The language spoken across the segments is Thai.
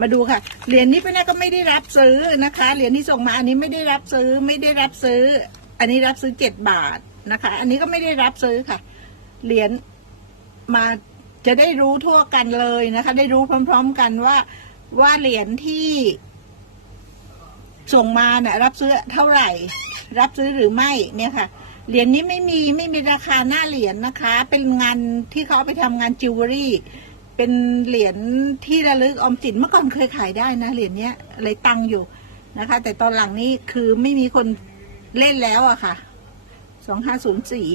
มาดูค่ะ เหรียญนี้ป้านาก็ไม่ได้รับซื้อนะคะ เหรียญที่ส่งมาอันนี้ไม่ได้รับซื้อ ไม่ได้รับซื้อ อันนี้รับซื้อเจ็ดบาทนะคะ อันนี้ก็ไม่ได้รับซื้อค่ะ เหรียญมาจะได้รู้ทั่วกันเลยนะคะ ได้รู้พร้อม ๆกันว่าว่าเหรียญที่ส่งมาเนี่ยรับซื้อเท่าไหร่ รับซื้อหรือไม่เนี่ยค่ะ เหรียญนี้ไม่มีไม่มีราคาหน้าเหรียญนะคะ เป็นงานที่เขาไปทำงานจิวเวลรี่ เป็นเหรียญที่ระลึกออมสินเมื่อก่อนเคยขายได้นะ เหรียญเนี้ยเลยตังอยู่นะคะ แต่ตอนหลังนี้คือไม่มีคนเล่นแล้วอะค่ะสองห้าศูนย์สี่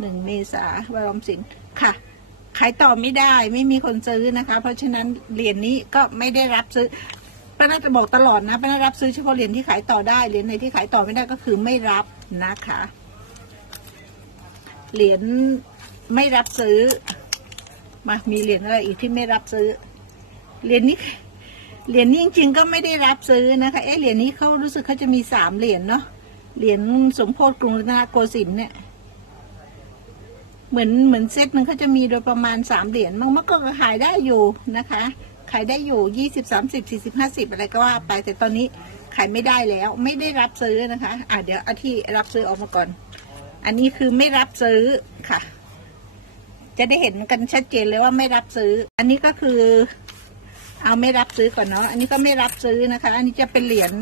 หนึ่งเมษาวันอมสินค่ะ ขายต่อไม่ได้ไม่มีคนซื้อนะคะ เพราะฉะนั้นเหรียญนี้ก็ไม่ได้รับซื้อป้าน่าจะบอกตลอดนะป้าน่ารับซื้อเฉพาะเหรียญที่ขายต่อได้เหรียญไหนที่ขายต่อไม่ได้ก็คือไม่รับนะคะ เหรียญไม่รับซื้อ มามีเหรียญอะไรอีกที่ไม่รับซื้อ เหรียญนี้ เหรียญนี้จริงๆก็ไม่ได้รับซื้อนะคะ เอ๊ะเหรียญนี้เขารู้สึกเขาจะมีสามเหรียญเนาะ เหรียญสมโพธิกรุงรัตนโกสินทร์เนี่ย เหมือนเหมือนเซตหนึ่งเขาจะมีโดยประมาณสามเหรียญมันมันก็ขายได้อยู่นะคะ ขายได้อยู่ยี่สิบสามสิบสี่สิบห้าสิบอะไรก็ว่าไป แต่ตอนนี้ขายไม่ได้แล้ว ไม่ได้รับซื้อนะคะ อะเดี๋ยวเอาที่รับซื้อออกมาก่อน อันนี้คือไม่รับซื้อค่ะ จะได้เห็นกันชัดเจนเลยว่าไม่รับซื้อ อันนี้ก็คือ เอาไม่รับซื้อก่อนเนาะ อันนี้ก็ไม่รับซื้อนะคะ อันนี้จะเป็นเหรียญ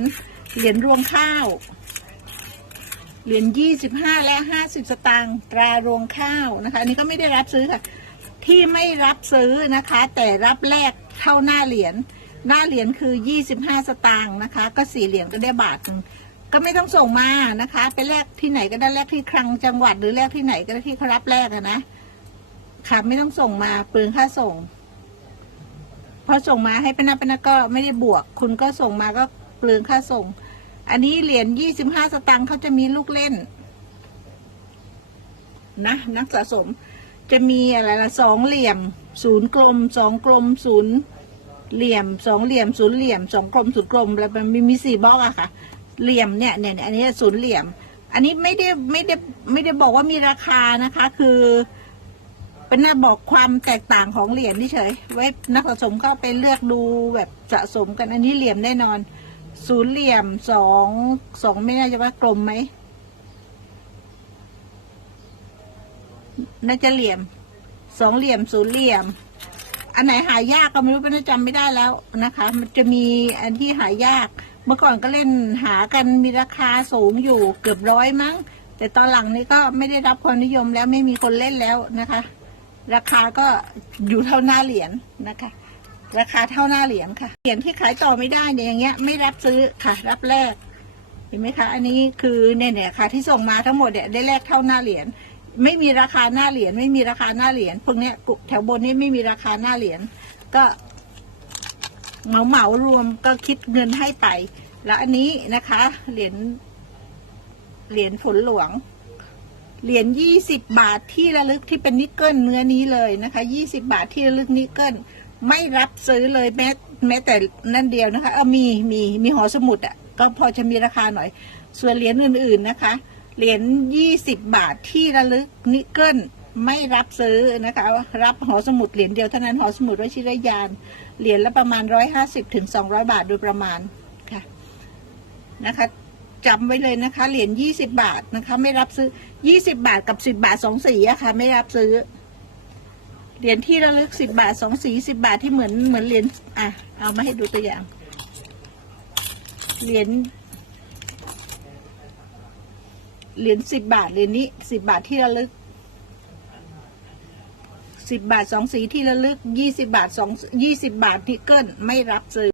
เหรียญรวงข้าว เหรียญยี่สิบห้าและห้าสิบสตางค์ตรารวงข้าวนะคะ อันนี้ก็ไม่ได้รับซื้อค่ะ ที่ไม่รับซื้อนะคะ แต่รับแลกเท่าหน้าเหรียญ หน้าเหรียญคือยี่สิบห้าสตางค์นะคะ ก็สี่เหรียญก็ได้บาทหนึ่งก็ไม่ต้องส่งมานะคะ ไปแลกที่ไหนก็ได้แลกที่คลังจังหวัดหรือแลกที่ไหนก็ได้ที่เขารับแลกอะนะ ค่ะไม่ต้องส่งมาเปลืองค่าส่ง พอส่งมาให้เป็นนับเป็นนับก็ไม่ได้บวก คุณก็ส่งมาก็เปลืองค่าส่ง อันนี้เหรียญยี่สิบห้าสตางค์เขาจะมีลูกเล่น นะนักสะสมจะมีอะไรละสองเหลี่ยม ศูนย์กลมสองกลมศูนย์เหลี่ยมสองเหลี่ยมศูนย์เหลี่ยมสองกลมศูนย์กลมแล้วมันมีมีสี่บล็อกอะค่ะ เหลี่ยมเนี่ยเนี่ยเนี่ยอันนี้ศูนย์เหลี่ยม อันนี้ไม่ได้ไม่ได้ไม่ได้บอกว่ามีราคานะคะ คือ เป็นหน้าบอกความแตกต่างของเหรียญเฉยๆไว้นักสะสมก็ไปเลือกดูแบบสะสมกันอันนี้เหลี่ยมแน่นอนศูนย์เหลี่ยมสองสองไม่น่าจะว่ากลมไหมน่าจะเหลี่ยมสองเหลี่ยมศูนย์เหลี่ยม อันไหนหายากก็ไม่รู้เป็นจำไม่ได้แล้วนะคะ มันจะมีอันที่หายาก เมื่อก่อนก็เล่นหากันมีราคาสูงอยู่เกือบร้อยมั้ง แต่ตอนหลังนี้ก็ไม่ได้รับความนิยมแล้วไม่มีคนเล่นแล้วนะคะ ราคาก็อยู่เท่าหน้าเหรียญนะคะ ราคาเท่าหน้าเหรียญค่ะ เหรียญที่ขายต่อไม่ได้เนี่ยอย่างเงี้ย ไม่รับซื้อค่ะ รับแลกเห็นไหมคะ อันนี้คือเนี่ยเนี่ยค่ะ ที่ส่งมาทั้งหมดเนี่ยได้แลกเท่าหน้าเหรียญไม่มีราคาหน้าเหรียญไม่มีราคาหน้าเหรียญพวกเนี้ยกุแถวบนนี้ไม่มีราคาหน้าเหรียญก็เหมาเหมารวมก็คิดเงินให้ไป แล้วอันนี้นะคะ เหรียญเหรียญฝนหลวง เหรียญยี่สิบบาทที่ระลึกที่เป็นนิกเกิลเนื้อนี้เลยนะคะยี่สิบาทที่ระลึกนิกเกิลไม่รับซื้อเลยแม้แม้แต่นั่นเดียวนะคะเออมีมีมีหอสมุดอะ่ะก็พอจะมีราคาหน่อย ส่วนเหรียญอื่นๆนะคะ เหรียญยี่สิบบาทที่ระลึกนิกเกิลไม่รับซื้อนะคะ รับหอสมุดเหรียญเดียวเท่านั้นหอสมุดวชิรยาน เหรียญละประมาณร้อยห้าสิบถึงสองร้อยบาทโดยประมาณค่ะนะคะ จำไว้เลยนะคะ เหรียญยี่สิบาทนะคะ ไม่รับซื้อยี่สิบาทกับสิบาทสองสีอะค่ะ ไม่รับซื้อ เหรียญที่ระลึกสิบาทสองสีสิบาทที่เหมือนเหมือนเหรียญอะ เอามาให้ดูตัวอย่าง เหรียญเหรียญสิบบาทเหรียญนี้สิบบาทที่ระลึกสิบบาทสองสีที่ระลึกยี่สิบาทสองยี่สิบาทนิกเกิลไม่รับซื้อ